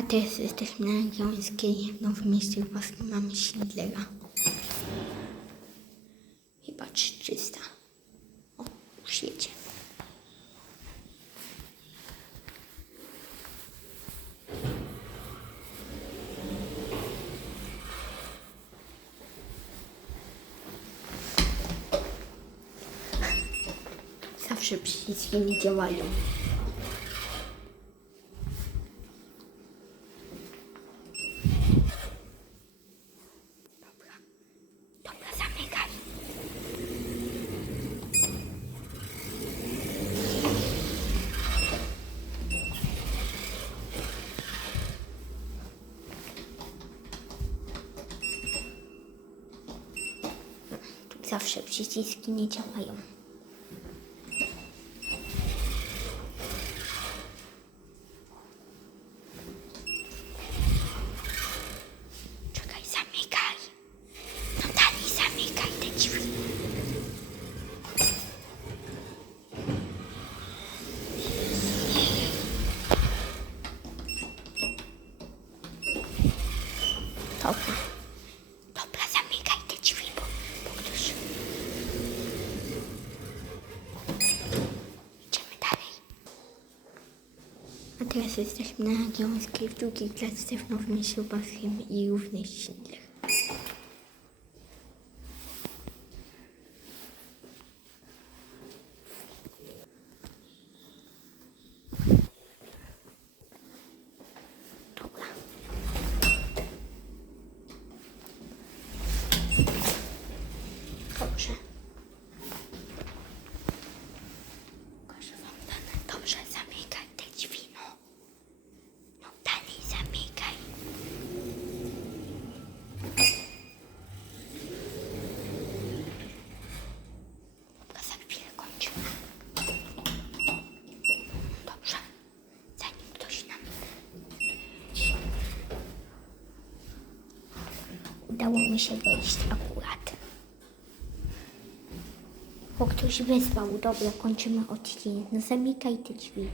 A teraz jesteśmy na Jagiellońskiej, w Nowym Mieście w Polsce mamy Schindlera. Chyba 300. O, już jedzie. Zawsze przyciski nie działają. Dobra, dobra, zamykaj. Tu zawsze przyciski nie działają. Czekaj. No te drzwi. Dobra, zamykaj te drzwi, bo, bo ktoś... Idziemy dalej. A teraz jesteśmy na Jagiellońskiej w drugiej klatce w Nowym Mieście Lubawskim i również Schindler. Dobra. Dobrze. Pokażę wam dane. Dobrze, zamykaj te drzwi, no. No dalej zamykaj. Dobra, za chwilę kończymy. Dobrze. Zanim ktoś nam... Udało mi się wejść akurat. Bo ktoś wezwał. Dobra, kończymy odcinek. No zamykaj te drzwi.